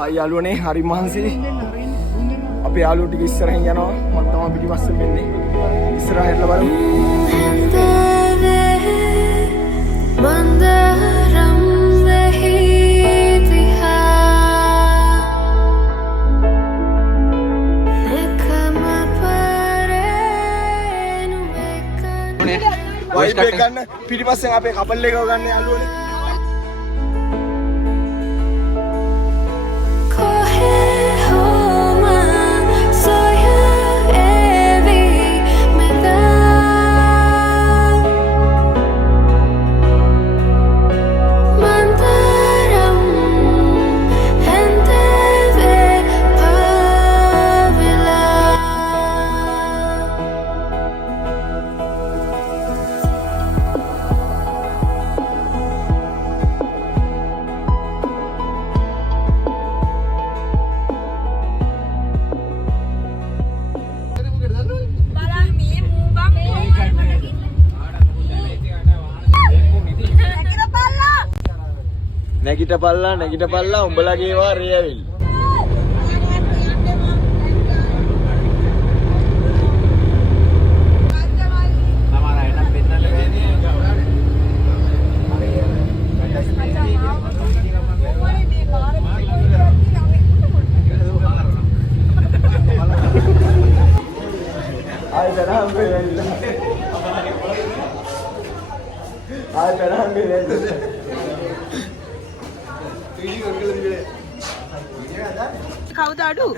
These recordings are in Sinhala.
ආයි යාළුවනේ හරි මහන්සි. අපේ යාළුවෝ ටික ඉස්සරහින් යනවා. මම තමයි පිටිපස්සෙන් මෙන්නේ. ඉස්සරහට බලමු. වයිබ් එක ගන්න පිටිපස්සෙන් අපේ කපල් එකව ගන්න යාළුවනේ. නැගිටපල්ලා උඹලගේ වා රේවිල්.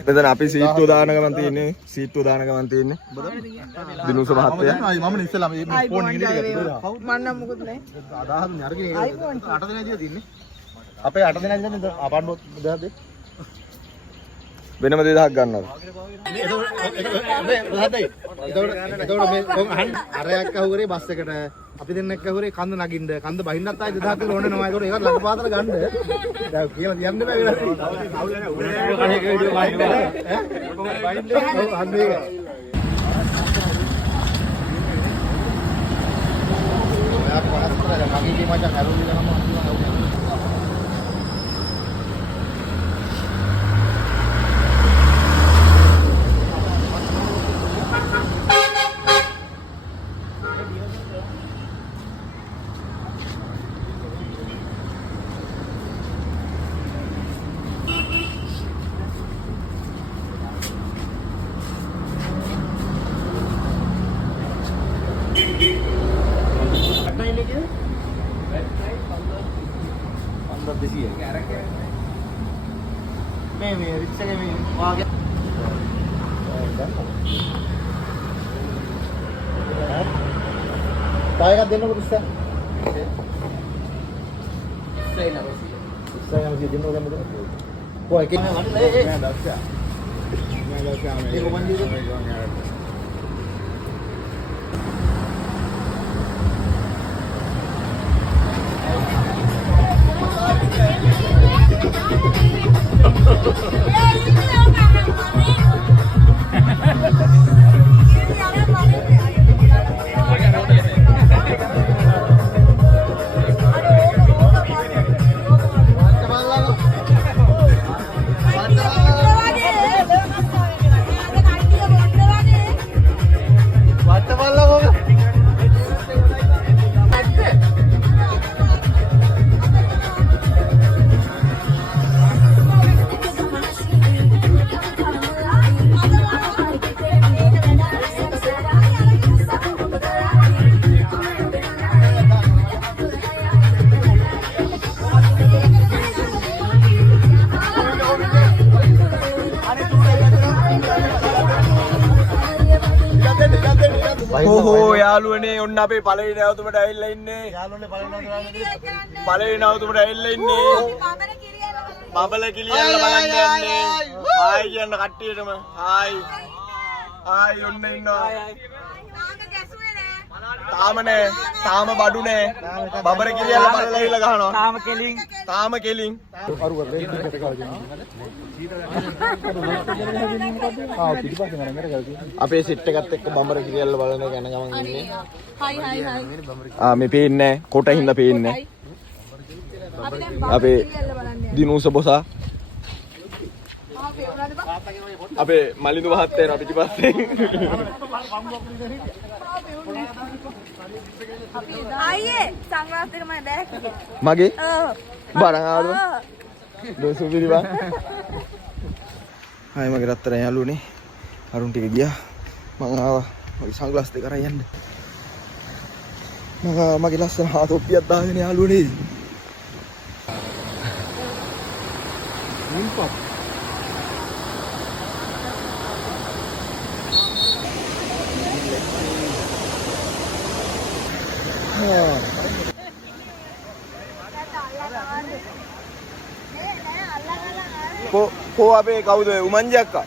මෙතන අපි සීට්ටුව දාන ගමන් තියෙන්නේ. දිනුස මහත්තයා. මම ඉස්සෙල්ලා මේ ෆෝන් එකේ ඉඳලා මම නම් මොකද නැහැ. අදාහතුනේ අරගෙන 8 දෙනා දිලා තින්නේ. අපේ 8 දෙනා දිලා අපන්නෝ 2000 දෙන්න. වෙනම 2000ක් ගන්නවද? එතකොට මේ කොන් අහන්න අරයක් අහුවරේ බස් එකට අපි දෙන්නෙක් අහුවරේ කන්ද නගින්න කන්ද බහින්නත් ආයි 2000ක් කියලා ඕනේ නෝ. ඒකට ඒකට ලක් පාතර ගන්න. දැන් කියලා කියන්න බෑ වෙලා. කණේක වීඩියෝ බයින්න ඈ බයින්න හන්දේ. ඔයා පහතර මගේ මචං හරුලි ගමම මේ රික්ෂකේ මේ වාගේ තායක දෙන්නකො රික්ෂා ඉස්සෙල්ලා දෙන්නකො ගන්න දෙන්න කොයි කෙනෙක් වටේ ඒ දැක්කා ඒක වන්දිද හෝ යාළුවනේ ඔන්න අපේ පළවෙනි නැවතුමට ඇවිල්ලා ඉන්නේ. යාළුවනේ පළවෙනි නැවතුමට ඇවිල්ලා ඉන්නේ. බබල කිලියල්ල බලන්න යන්නේ. හායි කියන්න කට්ටියටම. හායි. හායි ඔන්න ඉන්නවා. තාම නෑ. තාම බඩු නෑ. බබර කිලියල්ල බලලා ඉල ගහනවා. තාම කෙලින්. අපේ සෙට් එකත් එක්ක බඹර කිරියල්ල බලන එක යන ගමන් ඉන්නේ. මේ පේන්නේ කොට හින්දා පේන්නේ. අපේ දිනුස බොසා අපේ මලිඳු මහත්තයා එනවා පිටිපස්සේ. අයියේ සංග්‍රාස් දෙක මම දැක්කේ. මගේ ඔව්. බරන් ආවද? දොසුපිරි බා. හායි මගේ රත්තරන් යාළුවනේ. අරුන් ටික ගියා. මං ආවා මගේ සංග්ලාස් දෙක අරන් යන්න. මගේ ලස්සන හාතොප්පියක් දාගෙන යාළුවනේ. මුන්පත්. කෝ අපේ කවුද උමංජි අක්කා?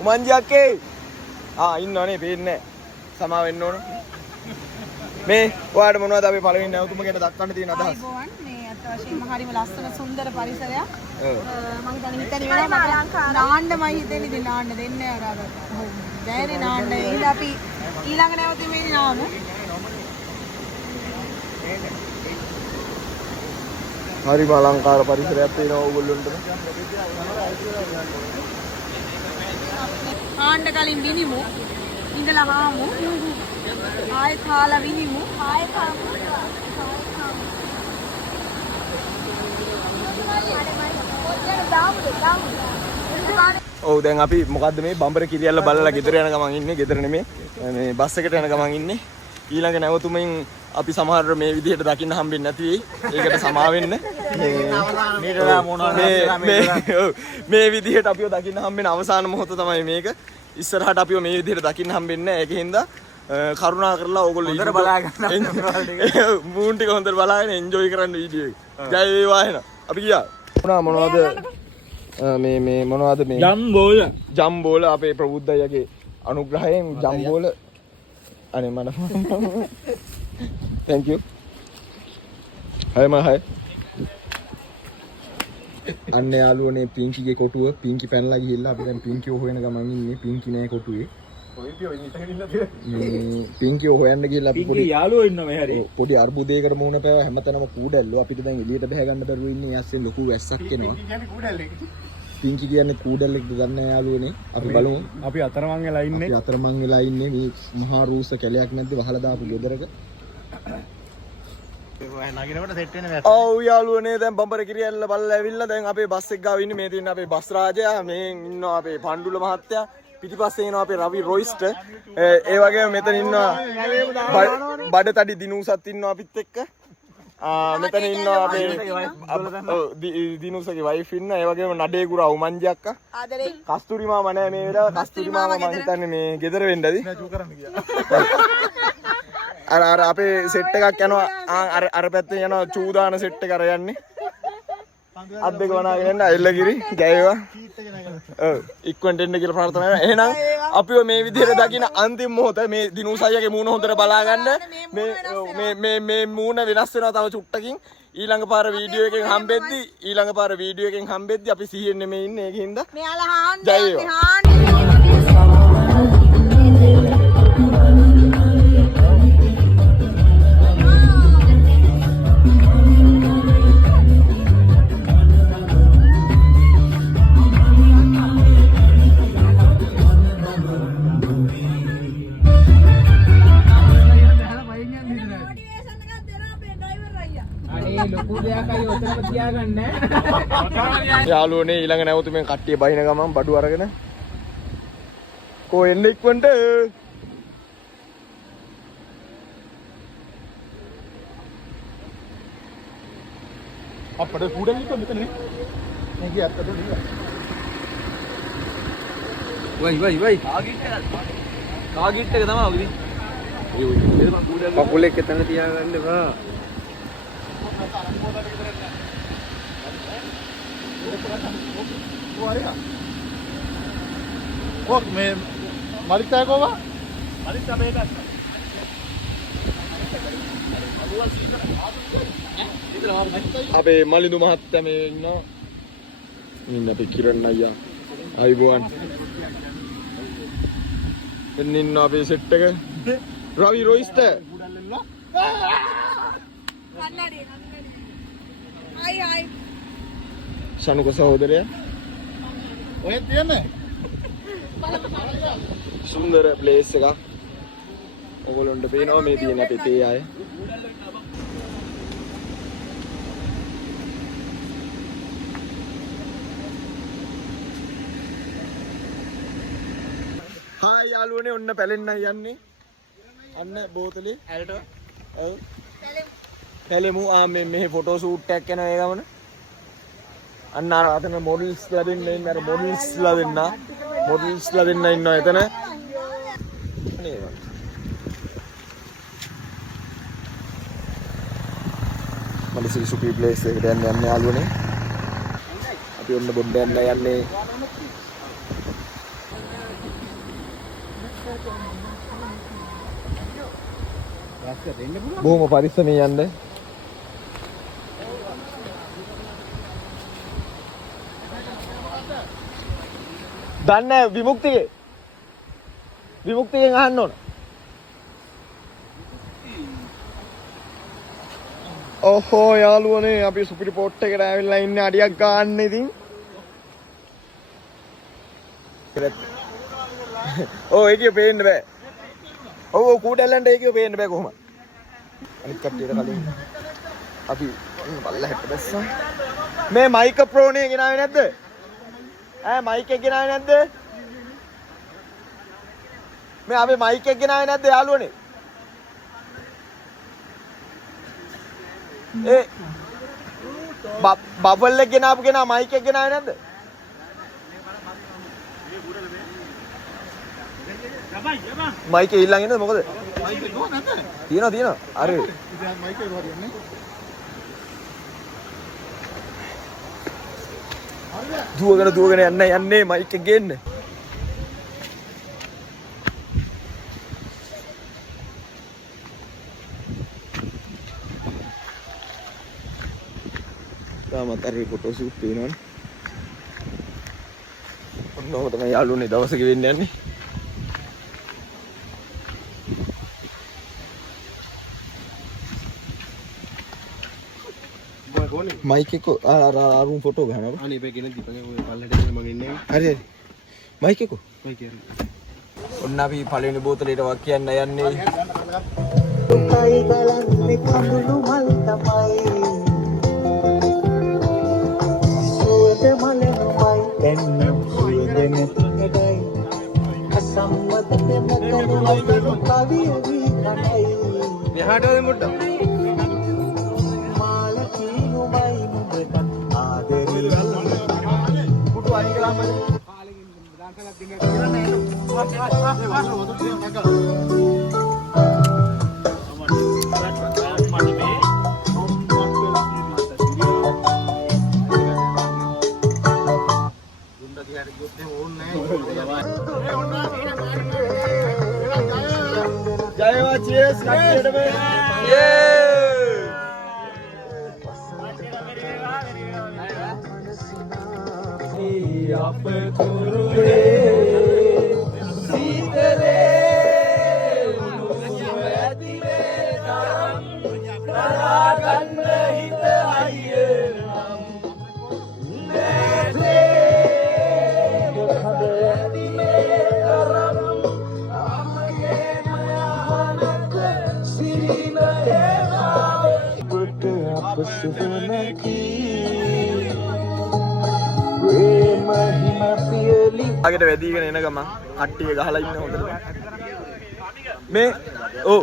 උමංජි අක්කේ ඉන්නවනේ පේන්නේ නැහැ. සමා වෙන්න ඕන. මේ ඔයාලට මොනවද අපේ පළවෙනි නැවතුම ගැන දක්වන්න තියෙන අදහස්? ආයිබෝන් මේ අත වශයෙන්ම හරිම ලස්සන සුන්දර පරිසරයක්. මම හිතන්නේ වෙනවා නාන්නමයි හිතෙන්නේ ඉතින් නාන්න දෙන්නේ නැහැ අර දැනේ නාන්න. ඉතින් අපි ඊළඟ නැවතුමේදී නාමු. හරිම අලංකාර පරිසරයක් තියෙනවා ඕගොල්ලන්ට. ආණ්ඩ කලින් විනිමු. ඉඳලා ආමු. ආයෙ කාලා විනිමු. ආයෙ කාමු. ඔව් දැන් අපි මොකද්ද මේ බම්බර කිරියල්ල බලලා ගෙදර යන ගමන් ඉන්නේ. ගෙදර නෙමේ මේ බස් එකට යන ගමන් ඉන්නේ. ඊළඟ නැවතුමින් අපි සමහර මේ විදිහට දකින්න හම්බෙන්නේ නැති වෙයි. ඒකට සමා වෙන්න. මේ විදිහට අපිව දකින්න හම්බෙන අවසාන මොහොත තමයි මේක. ඉස්සරහට අපිව මේ විදිහට දකින්න හම්බෙන්නේ නැහැ. ඒකින්ද කරුණා කරලා ඕගොල්ලෝ හොඳට බලා ගන්න. මූන් ටික හොඳට බලාගෙන එන්ජොයි කරන්න වීඩියෝ එක. ජය වේවා එහෙනම්. අපි ගියා. මොනවද මේ මොනවද මේ ජම්බෝල අපේ ප්‍රබුද්ධයගේ අනුග්‍රහයෙන් ජම්බෝල අනේ මම thank you hi අන්න යාළුවනේ පින්කිගේ කොටුව පින්කි පැනලා ගිහිල්ලා අපි දැන් පින්කිව හොයන ගමන් ඉන්නේ පින්කි නෑ කොටුවේ පින්කිව හොයන්න ගිහිල්ලා අපි පොඩි යාළුවෝ ඉන්නවා මේ හැරේ පොඩි අර්බුදයකට මුහුණ පෑව හැමතැනම කූඩැල්ලෝ අපිට දැන් එළියට බහ ගන්න බැරුව ඉන්නේ යාස්සෙන් ලොකු වැස්සක් එනවා පින්කි කියන්නේ කූඩැල්ලෙක්ද දන්නේ යාළුවනේ අපි බලමු අපි අතරමං වෙලා ඉන්නේ මේ මහා රූස කැලයක් නැද්ද වහලා දාපු ගෙදරක නගිනකොට සෙට් වෙන වැස්ස. ඔව් යාළුවනේ දැන් බම්බර කිරියල්ල බලලා ඇවිල්ලා දැන් අපේ බස් එක ගාව ඉන්නේ මේ තියෙන අපේ බස් රාජයා මේ ඉන්නවා අපේ පණ්ඩුල මහත්තයා පිටිපස්සේ එනවා අපේ රවි රොයිස්ට් ඒ වගේම මෙතන ඉන්නවා බඩතඩි දිනුසත් ඉන්නවා අපිත් එක්ක මෙතන ඉන්නවා අපේ දිනුසගේ වයිෆ් ඉන්නවා ඒ වගේම නඩේ ගුරා උමංජි අක්කා ආදරේ කස්තුරි මාමා නෑ මේ වෙලාව කස්තුරි මාමා මම හිතන්නේ මේ ගෙදර වෙන්නද අර අපේ සෙට් එකක් යනවා අර පැත්තෙන් යනවා චූදාන සෙට් එක අර යන්නේ අත් දෙක වනාගෙන යන්න එල්ලගිරි ජයවා ඔව් ඉක්වන්ට එන්න කියලා ප්‍රාර්ථනා කරනවා එහෙනම් අපිව මේ විදිහට දකින්න අන්තිම මොහොත මේ දිනුස් අයියාගේ මූණ හොඳට බලා ගන්න මේ මූණ වෙනස් වෙනවා තව චුට්ටකින් ඊළඟ පාර වීඩියෝ එකෙන් හම්බෙද්දි අපි සිහියෙන් නෙමෙයි ඉන්නේ ඒකින්ද මෙයාලා හාන්න යාළුවනේ ඊළඟ නැවතුමෙන් කට්ටිය බහින ගමන් බඩු අරගෙන කෝ එන්න ඉක්වන්ට අපිට කුඩන් ඉක්ක මෙතනනේ නේ ගිය අත්තට නේ වයි කාගිට් එක තමයි ඔගින් කකුලෙක් එතන තියාගන්න බා Oh, me Marita Gova? Marita Beta. අපේ මලිඳු මහත්තයා මේ ඉන්නවා. ඉන්න අපේ කිරණ අයියා. ආයිබෝන්. එන්න ඉන්න අපේ සෙට් එක. රවි රොයිස්ට්. අයි ශනුක සහෝදරයා. ඔය තියන්නේ. සුන්දර ප්ලේස් එකක්. ඔයගොල්ලන්ට පේනවා මේ තියෙන අපේ තේ අය. හායි යාළුවනේ ඔන්න පැලෙන්නයි යන්නේ. අන්න බෝතලේ ඇලට. ඔව්. පැලෙමු. මේ ෆොටෝ ෂූට් එකක් කරන ඒ ගමන. අන්න අතන මොඩල්ස්ලා දෙන්න ඉන්න අර මොඩල්ස්ලා දෙන්න. මොඩල්ස්ලා දෙන්න ඉන්නවා එතන. නේද? මලසිරි සුපි ප්ලේස් එකට යන්න යාළුවනේ. අපි ඔන්න බොන්න යන්නේ. බොහොම පරිස්සමෙන් යන්න. දන්නේ විමුක්තියෙන් අහන්න ඕන. ඔහෝ යාළුවනේ අපි සුපිරි පොට් එකට ඇවිල්ලා ඉන්නේ අඩියක් ගන්න ඉතින්. ඔව් ඒකේ පේන්න බෑ. ඔව් කූඩැල්ලන්ට ඒකේ පේන්න බෑ කොහොමද? අනිත් කට්ටියට කලින් අපි බල්ලහැට බැස්සා. මේ මයික් ප්‍රෝනේ ගෙනාවේ නැද්ද? ඈ මයික් එක ගෙනාවේ නැද්ද? මේ අපි මයික් එක ගෙනාවේ නැද්ද යාළුවනේ? ඒ බබල් එක ගෙනාපු කෙනා මයික් එක ගෙනාවේ නැද්ද? මයික් එක ඊළඟ ඉන්නද මොකද? තියෙනවා. අර මයික් එක හරියන්නේ. දුවගෙන යන්නේ මයික් එක ගේන්න. තාමත් අර ෆොටෝ ෂූට් වෙනවනේ. ඔන්නෝම තමයි යාළුවනේ දවසක වෙන්න යන්නේ. මයික් එක අරුන් ෆොටෝ ගහනවා. අනේ මේ කෙනෙක් දීපගේ ඔය පල්ලට මම ඉන්නේ. හරි. මයික් එක. මයික් එක. ඔන්න අපි පළවෙනි බෝතලේට වක් කියන්න යන්නේ. දුකයි බලන්නේ කඳුළු මල් තමයි. සුවඳ මලෙනුමයි දැන්නම් සුවඳ නැතිකඩයි. අසම්මතෙම කරුණු කවිය වී කණයි. මෙහාට දෙමුඩ. ජයවා චීස් කට්ටියටම අප කුරුලේ සීතලේ උණුසුම ඇති මේ තරම් කරා ගන්න හිත අයියේ නම් නැතේ මොකද ඇති මේ තරම් අමගේ මයහනක සිරින හේනාවේ පුට අප සුවනකී අගට වැදීගෙන එන ගම කට්ටිය ගහලා ඉන්න හොඳට මේ ඔව්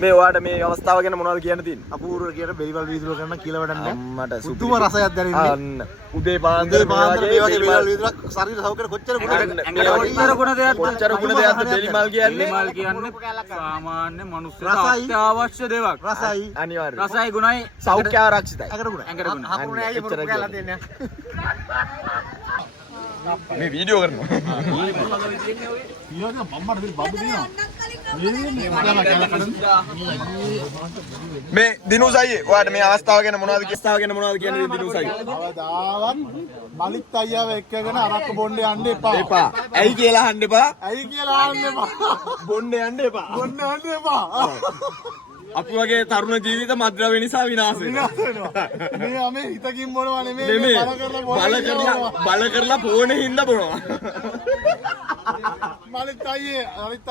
මේ ඔයාට මේ අවස්ථාව ගැන මොනවද කියන්න තියෙන්නේ? අපූර්ව කියන බෙලිවල් වීදුරුව කරන කියලා වැඩක් අම්මට නැහැ. පුදුම රසයක් දැනෙන්නේ. අන්න උදේ පාන්දර මේ වගේ බෙලිවල් වීදුරක් ශරීර සෞඛ්‍යයට කොච්චර ගුණ දෙයක්ද? කොච්චර ගුණ දෙයක්ද බෙලිමල් කියන්නේ? බෙලිමල් කියන්නේ සාමාන්‍ය මනුස්සයෙකුට අත්‍යවශ්‍ය දෙයක්. රසයි. අනිවාර්යයෙන්. රසයි ගුණයි සෞඛ්‍ය ආරක්ෂිතයි. ඇඟට ගුණ. හකුනේ ආයේ මොකක් කියලා දෙන්නේ. මේ වීඩියෝ කරනවා. මේ දිනුසයි ඔයාට මේ අවස්ථාව ගැන මොනවද කියන්නේ දිනුසයි? අවදාවත් මලික් අයියාව එක්කගෙන අරක්ක බොන්න යන්න එපා. එපා. ඇයි කියලා අහන්න එපා. ඇයි කියලා අහන්න එපා. බොන්න යන්න එපා. බොන්න යන්න එපා. අපි වගේ තරුණ ජීවිත මද්ද්‍රව්‍ය නිසා විනාශ වෙනවා. මේ හිතකින් මොනවා නෙමෙයි බල කරලා පොනේ හින්දා බොනවා. මලිත්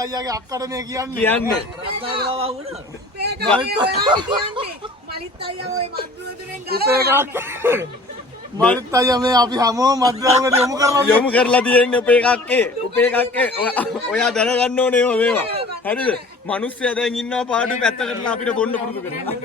අයියාගේ අක්කට මේ කියන්නේ මලිත් අයියා මේ අපි හැමෝම මද්ද්‍රව්‍යයට යොමු කරලා තියෙන්නේ උපේ කක්කේ ඔයා දැනගන්න ඕනේ මේවා. හරිද? මිනිස්සයා දැන් ඉන්නවා පාඩු පැත්තකටලා අපිට බොන්න පුරුදු කරනවා.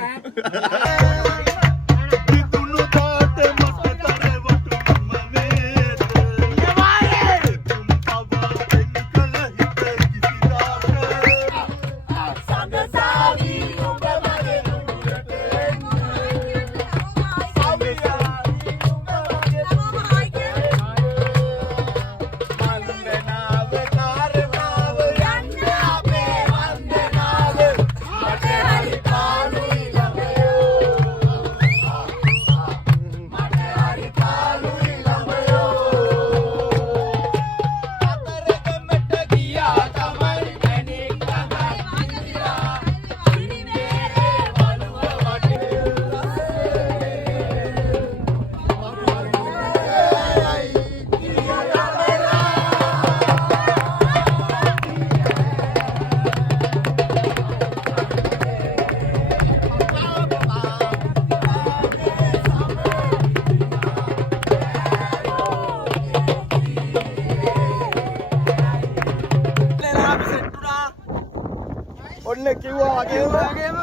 ඔන්න කිව්වා වගේම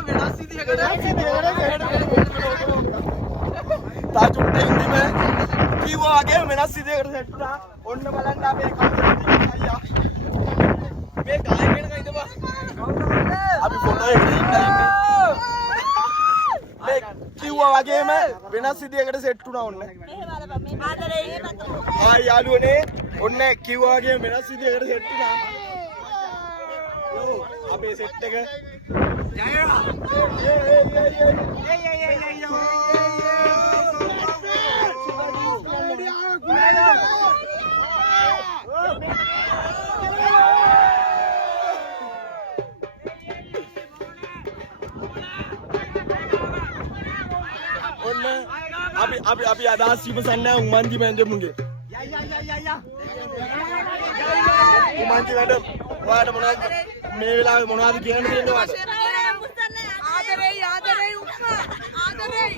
වෙනස් විදියකට තාචුට්ට ඉඳිම කිව්වා වගේම වෙනස් විදියකට සෙට් වුණා. ඔන්න බලන්න අපේ කවුරුද අයියා මේ ගායකයන් කයිද බා අපි ෆොටෝ එකකින් ඉන්නේ මේ කිව්වා වගේම වෙනස් විදියකට සෙට් වුණා. ඔන්න ආ යාළුවනේ ඔන්න කිව්වා වගේම වෙනස් විදියකට සෙට් වුණා. අපේ සෙට් එක ඔන්න අපි අදහස් විමසන්න උමන්ජි මැන්ජමුගේ උමන්ජි මැඩම් ඔයාලට මොනවද මේ වෙලාවේ මොනවද කියන්න තියෙන්නේ වාට? ආදරේ උක්කා ආදරේ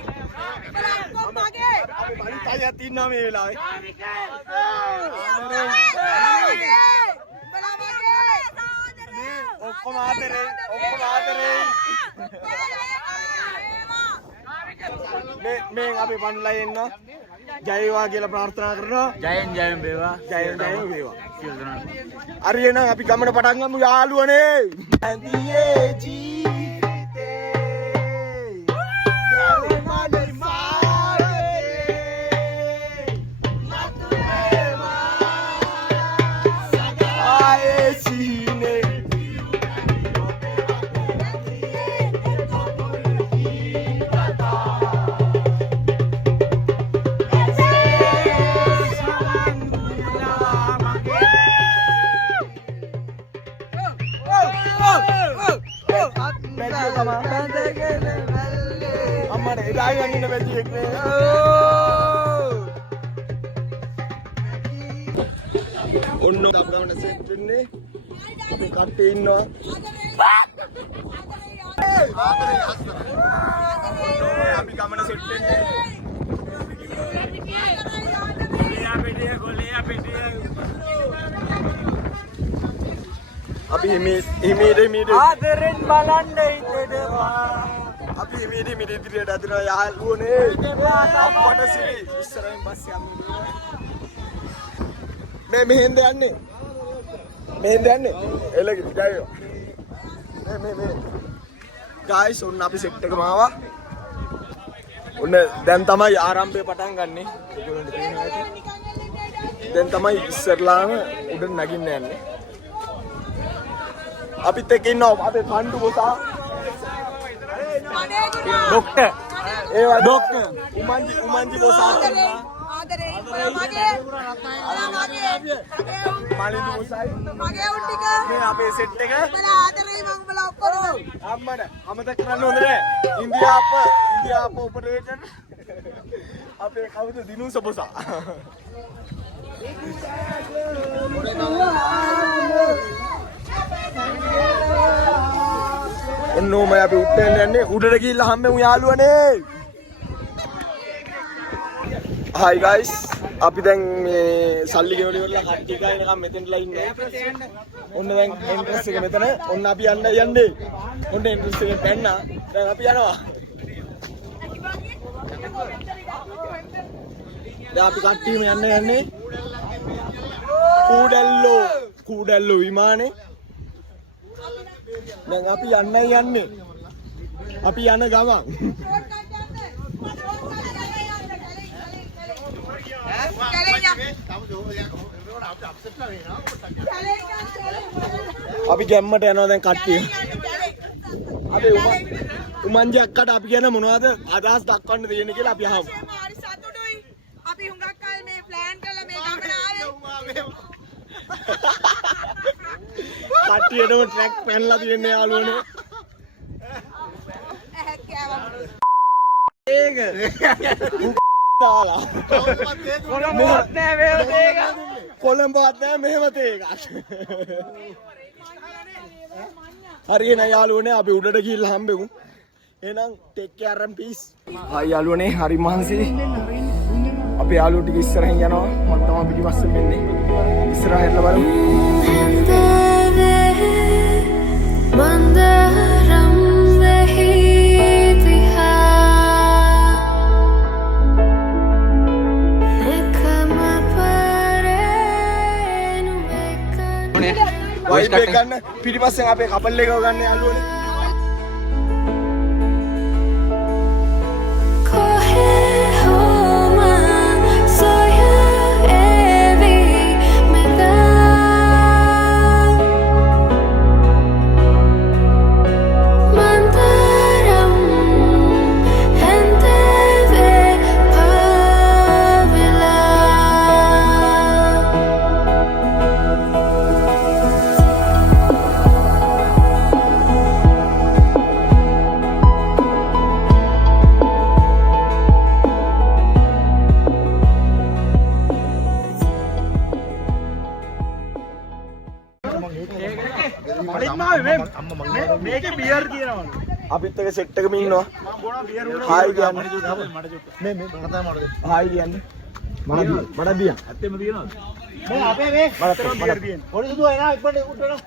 බලන්න මගේ බලි තායියක් ඉන්නවා මේ වෙලාවේ. ඔක්කොම ආදරේ මේ අපි පන්ලා එන්න ජය වේවා කියලා ප්‍රාර්ථනා කරනවා. ජයෙන් වේවා. ජයෙන් වේවා. හරි එහෙනම් අපි ගමන පටන් ගමු යාළුවනේ. ඇඳියේ ජීවිතේ යාළුවනේ මාගේ මතුවේවා ආයේ සීනේ අම්මට එදායි වංගින්න බැදී එක්නේ. ඔන්න ගමන සෙට් වෙන්නේ. අපි කට්ටේ ඉන්නවා. අපි ගමන සෙට් වෙන්නේ. අපි හිමීට ආදරෙන් බලන්න ඉඳලා අපි හිමීට ඉදිරියට අදිනවා යාළුවනේ. අපට සිරි ඉස්සරහින් බස් යන්නේ. මෙහෙන්ද යන්නේ. එළගෙන ගායෝ. මේ ගායිස් ඔන්න අපි සෙට් එකම ආවා. ඔන්න දැන් තමයි ආරම්භය පටන් ගන්නෙ. දැන් තමයි ඉස්සරලාම උඩ නගින්න යන්නේ. අපිත් එක්ක ඉන්නවා අපේ කණ්ඩු බොසා ડોක්ටර් ඒවා ડોක්ටර් උමන්ජි බොසා ආදරේ මගේ මලින්දු බොසායි මගේ උන් ටික මේ අපේ සෙට් එක බලා ආදරේ මම බලා අම්මට අමතක කරන්න හොඳ නෑ. ඉන්දියාප ඔපරේටර් අපේ කවුද දිනු සබසා. ඔන්නෝම අපි උඩට යන්නේ. උඩට ගිහිල්ලා හම්බෙමු යාළුවනේ. Hi guys, අපි දැන් මේ සල්ලි ගෙවලි වල කට්ටිය ගාන එකක් මෙතනලා ඉන්නේ. ඔන්න දැන් එන්ට්‍රන්ස් එක මෙතන. ඔන්න අපි යන්නේ. ඔන්න එන්ට්‍රන්ස් එකෙන් පැන්නා. දැන් අපි යනවා. දැන් අපි කට්ටියම යන්නේ. කූඩැල්ලෝ විමානේ. දැන් අපි යන්නේ. අපි යන ගමන්. අපි ගැම්මට යනවා දැන් කට්ටිය. අපි උමංජි අක්කට අපි කියන මොනවද අදහස් දක්වන්න තියෙන්නේ කියලා අපි අහමු. හරි සතුටුයි. අපි හුඟක් කල් මේ ප්ලෑන් කළා මේ ගමන ආවේ. කට්ටියටම ට්‍රැක් පැනලා තියෙන්නේ යාළුවනේ. ඇහක් කෑවා. ඒක තාලා කොළඹවත් නෑ මෙහෙම තේක. කොළඹවත් නෑ මෙහෙම තේක. හරි එහෙනම් යාළුවනේ අපි උඩට ගිහිල්ලා හම්බෙමු. එහෙනම් take care and piece. Hi යාළුවනේ හරි මහන්සි. අපි යාළුවෝ ටික ඉස්සරහින් යනවා. මම තමයි පිටිපස්සෙන් වෙන්නේ. ඉස්සරහින් බලමු. වයිබ් එක ගන්න පිටිපස්සෙන් අපේ කපල් එක ගන්න යාළුවනේ. මේකේ බියර් තියෙනවා. අපිත් එක සෙට් එකම ඉන්නවා. හායි කියන්නේ. මේ මොකටද මොකටද? හායි කියන්නේ. මඩ බියර්. ඇත්තෙම තියෙනවද? මේ අපේ මේ මඩ බියර් තියෙන. පොඩි සුදු එනවා ඉක්මනට උඩට.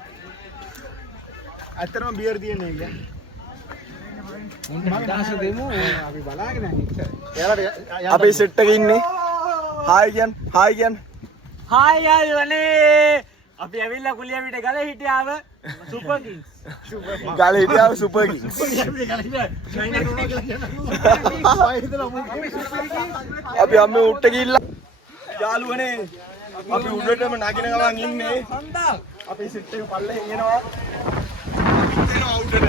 ඇත්තටම බියර් තියෙන්නේ ඒක. මම දාස දෙමු අපි බලාගෙන යන්නේ. එයාලට අපේ සෙට් එකේ ඉන්නේ. හායි කියන්නේ. හායි යාළුවනේ. අපි ඇවිල්ලා කුලියවිට ගලේ හිටියාව සුපර් කිංස්. ගලේ හිටියාව සුපර් කිංස්. අපි අම්මේ උඩට ගිහිල්ලා යාළුවනේ අපි උඩටම නගින ගමන් ඉන්නේ. අපි සෙට් එක පල්ලෙන් එනවා. එනවා උඩට.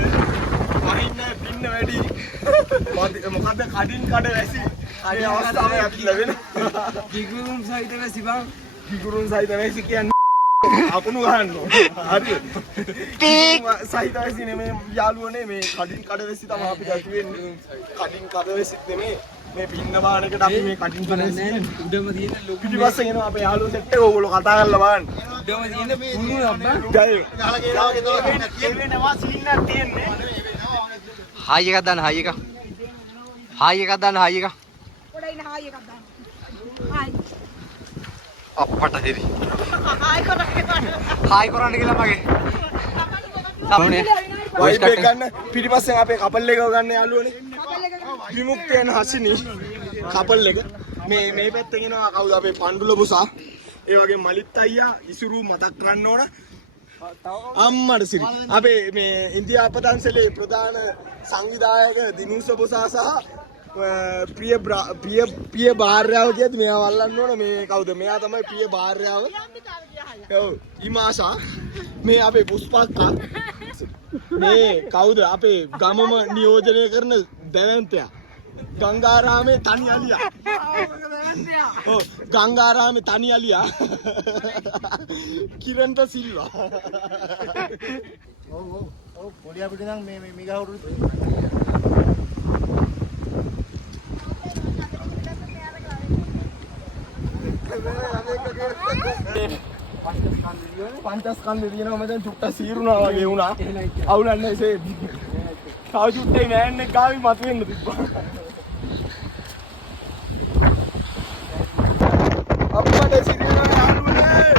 වහින්න පින්න වැඩි. මොකද කඩින් කඩ වැසි. හරි අවස්ථාවක් අපි ලැබෙනවා. කිගුරුන් සහිත වැසි බං. කිගුරුන් සහිත වැසි කියන්නේ අකුණු ගන්න හරිද? සහිත වැසි නෙමේ යාළුවනේ මේ කඩින් කඩ වැසි තමයි අපි දැක්ක වෙන්නේ. කඩින් කඩ වැසි නෙමේ මේ පින්න බානකට අපි මේ කඩින් කඩ වැසි උඩම තියෙන ලොකු පිටිපස්සෙන් එනවා අපේ යාළුවෝ සෙට් එක ඕගොල්ලෝ කතා කරලා බලන්න. උඩම තියෙන පුණු අබ්බා. ජය. සීන් එකක් තියෙන්නේ. හායි එකක් දාන්න හායි එක. පොඩ ඉන්න හායි එකක් දාන්න. හායි. අප්පට දෙවි. හායි කරන්න කියලා මගේ. සමුනේ. වයිබ් එක ගන්න පිටිපස්සෙන් අපේ කපල් එක ගන්න යාළුවනේ. විමුක්තියන් හසිනි කපල් එක. මේ පැත්තෙන් එනවා කවුද අපේ පණ්ඩුල මුසා. ඒ වගේ මලිත් අයියා ඉසුරු මතක් කරන්න ඕන. අම්මට සිරි. අපේ මේ ඉන්දියාප දන්සලේ ප්‍රධාන සංවිධායක දිනුස බොසා සහ ප්‍රිය භාර්යාව කියද්දි මෙයා වල්ලන්න ඕන. මේ කවුද? මෙයා තමයි ප්‍රිය භාර්යාව. ඔව් ඉමාෂා. මේ අපේ පුෂ්පක්කා. මේ කවුද? අපේ ගමම නියෝජනය කරන දැවැන්තයා. ගංගාරාමේ තනි අලියා. ඔව් ගංගාරාමේ තනි අලියා. කිරන්ත සිල්වා. ඔව් ඔව් පොඩි අපිට නම් මේ ගහවරු පංචස්කන්ධය තියෙනවා මම දැන් චුට්ටක් සීරුණා වගේ වුණා. අවුලන්නේ ඉසේ. තව චුට්ටේ මෑන් එක ගාවි මතුවෙන්න තිබ්බා. අප්පඩේ සිරියනවා යාළුවනේ.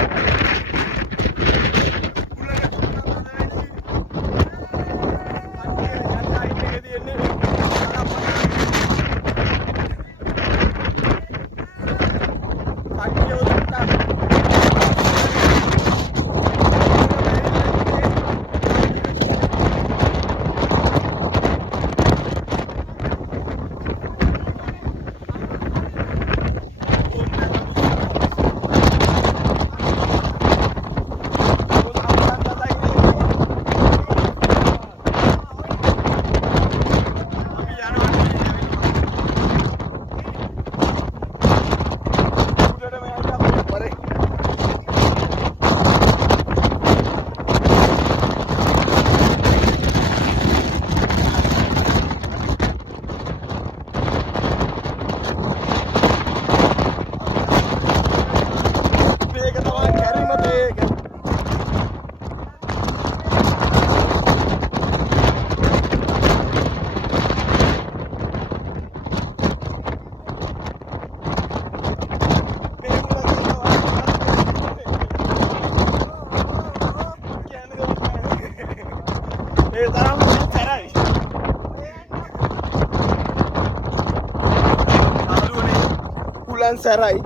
සැරයි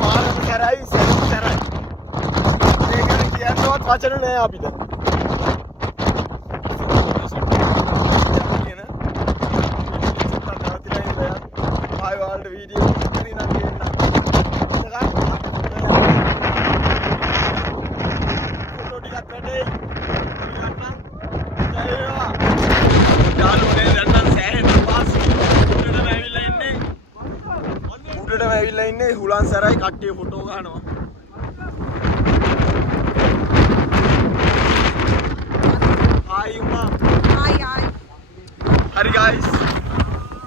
මාරම සැරයි සැරයි මේක කියන්නවත් වචන නෑ අපිට ආයි වලට වීඩියෝ කරගෙන නම් ෆොටෝ ටිකක් වැඩේ යාළුවනේ දැන් නම් සෑහෙන පාස් උඩටම ඇවිල්ලා ඉන්නේ උඩටම ඇවිල්ලා ඉන්නේ හුලන් සැරයි කට්ටිය ෆොටෝ ගන්නවා හායි උමා හායි හරි ගයිස්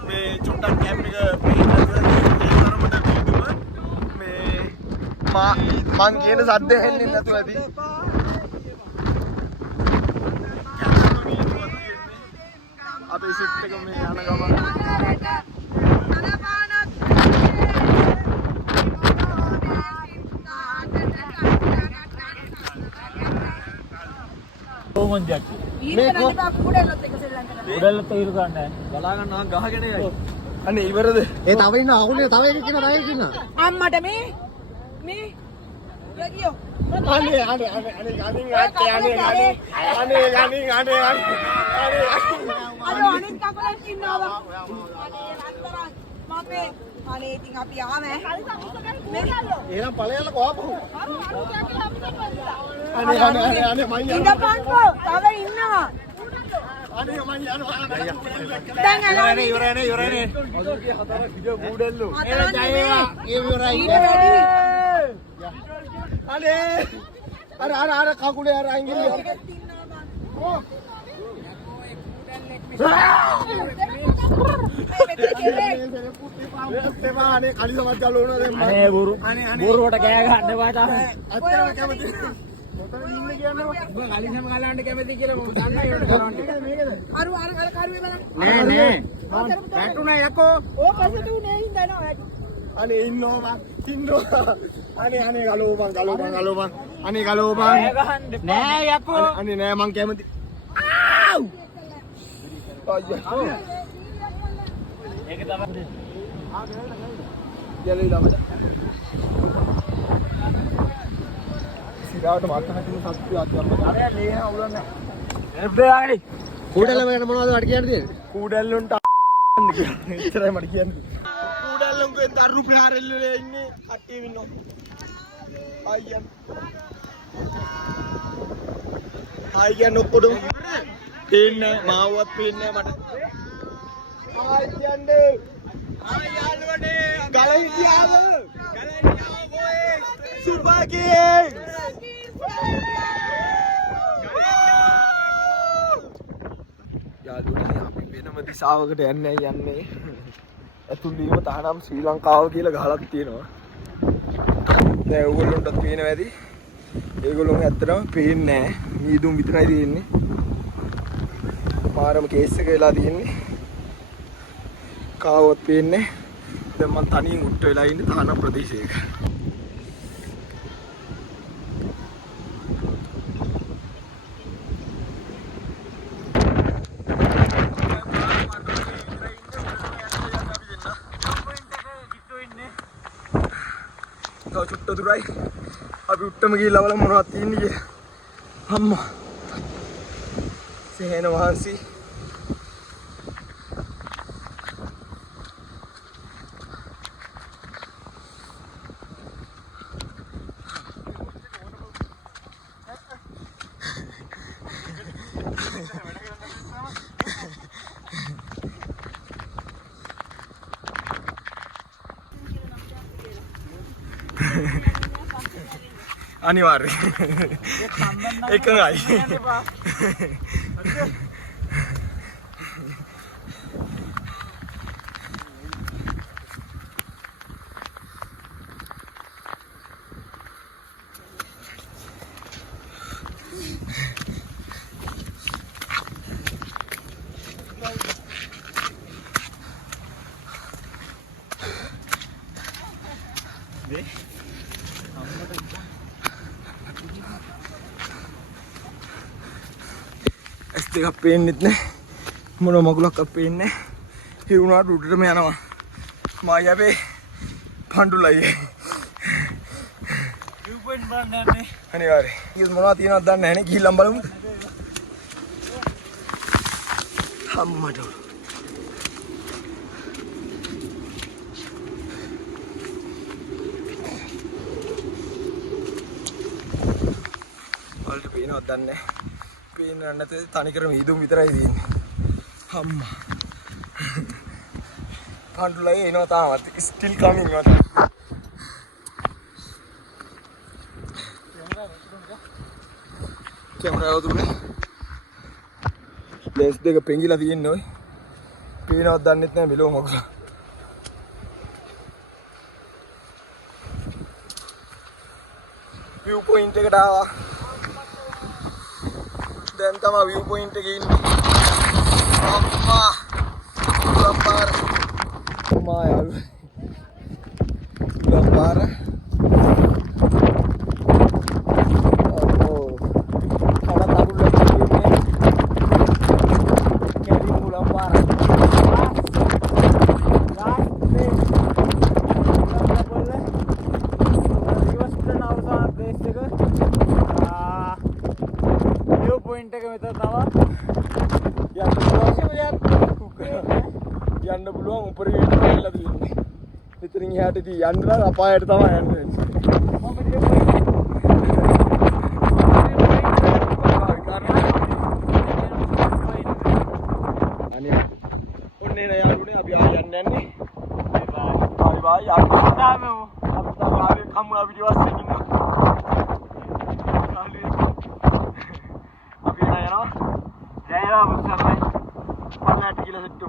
මේ චුට්ටක් කැම්ප් එක පිටින් තරමට පිටුම මේ මං කියන සද්ද ඇහෙන්නේ නැතුව ඇති අපේ සෙට් එක මේ යන ගමන් කොහොමද යන්නේ? උඩලත් ඉරු ගන්න බලා ගන්න ගහගෙන යයි. අනේ ඉවරද? ඒ තව ඉන්න අහුලේ තව එකෙක් ඉන්නවා අම්මට මේ යකියෝ අනේ අර අනිත් කකුලෙන් ඉන්නවා අනේ මපේ අනේ ඉතින් අපි ආවේ එහෙනම් ඵලයල්ලකෝ ආපහු අනේ මයියා ඉඳපන්කෝ තව ඉන්නවා අනේ මයියා දැන් අනේ ඉවරනේ ඔතනගේ හතර වීඩියෝ කූඩල්ලෝ අනේ අර කකුලේ අර අංගිලිය අනේ කලිසමත් ගලවනවා දැන් අනේ බොරුවට කෑ ගන්න එපා තාම. අත්තර කැමති මොතන ඉන්න කියන්නේ ඔබ කලිසම ගලවන්න කැමති කියලා මම දන්නා ඒකට කරන්නේ මේකද අර කරුවේ බලන්න නෑ වැටුණා යකෝ ඕ පස්සට උනේ හින්දා අනේ ඉන්නවා අනේ ගලවපන් අනේ ගලවපන් නෑ යකෝ. අනේ නෑ මං කැමති ආව් අයියෝ ඒක තමයි. යලේ දාමද සිරාවට මාත් හැටින් සත්‍ය අත්‍යවශ්‍යයි අර ලේන උලන්නේ එබ්බේ කූඩලම ගැන මොනවද වට කියන්න තියෙන්නේ කූඩල්ලුන්ට ඉතරයි මට කියන්නේ කූඩල්ලුන්ගෙන් දරු ප්‍රහාරෙල්ලේ ඉන්නේ කට්ටිය ඉන්නවා අයියන් අයියන් ඔක්කොම පේන්නේ මාවවත් පේන්නේ මට අයියන්ද අයියාලුවනේ ගල හිටියාව ඔය සුභාගේ දිසාවකට යන්නේ යන්නේ. ඇතුළේම තානම් ශ්‍රී ලංකාව කියලා ගහලක් තියෙනවා. දැන් ඕගොල්ලන්ටත් පේනවා ඇති. ඒගොල්ලෝ ඇත්තටම පේන්නේ නැහැ. මීදුම් විතරයි තියෙන්නේ. පාරම කේස් එක වෙලා තියෙන්නේ. කාවවත් පේන්නේ. දැන් මම තනියෙන් උට්ට වෙලා ඉන්නේ තානම් ප්‍රදේශයක. චුට්ට දුරයි අපි උට්ටම ගිහිල්ලා බලමු මොනවද තියෙන්නේ කියලා. අම්මා සේන වහන්සි අනිවාර්යයෙන් එකයි. ඇස් දෙකක් පේන්නෙත් නැහැ. මොන මගුලක්වත් පේන්නේ නැහැ. හිරුණාට උඩටම යනවා. මායවේ පඬුලයි. view point බලන්න යන්නේ. අනිවාර්යයෙන්. ඊස් මොනවද තියෙනවද දන්නේ නැහැ නේ. ගිහිල්ලා බලමු. අම්මඩ. වලට පේනවද දන්නේ නැහැ. පේන්නේ නැත්නම් තනිකර මීදුම් විතරයි තියෙන්නේ. අම්මා. පඬුලයි එනවා තාමත්. still coming මත. කැමරාව දුන්නේ. ලෙන්ස් දෙක පෙඟිලා තියෙන්නේ ඔය. පේනවද දන්නෙත් නැහැ මෙලෝ මොකද. view point එකට ආවා. දැන් තමයි view point එකේ ඉන්නේ. අම්මා. උඹපාර. මායල්. උඹපාර. ඕ. කවදා තබුල්ල ඉන්නේ. කැලි උඹපාර. point එක මෙතන තව යන්න පුළුවන් උඩරි වෙලා තියෙන්නේ. මෙතනින් එහාට ඉතින් යන්න නම් අපායට තමයි යන්න වෙන්නේ. අනේ ඔන්නේ නෑ යාළුවනේ අපි ආ යන්න යන්නේ. බයි බයි අපි තාමු. අපි තාම ආවේ කම්මුලා පිටිවස්සෙන් ඉන්නවා. අපි යනවා. ජයවා මුස්සමයි. පල්ලට කියලා සෙට්ටු.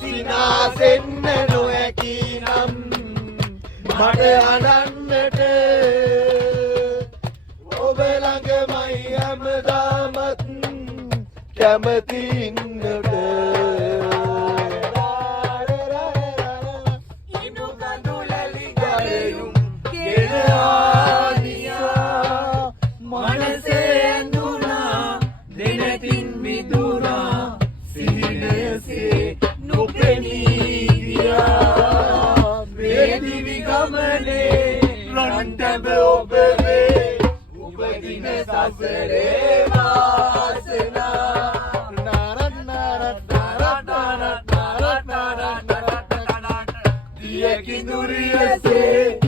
සිනාසෙන්න නොහැකි නම් මට අනන්නට ඔබ ළඟමයි හැමදාමත් කැමති ඉන්නට ඉනු කඳුලලි ගලයුම් ගෙනානියා මනසේ ඇඳුනා දෙනතින් මිදුනා සිහිනයසේ නොපෙනී ගියා මේ දිවි ගමනේ රන්ටබ ඔබවේ උපදින සසරේ වාසනා දිය කිඳුරියසේ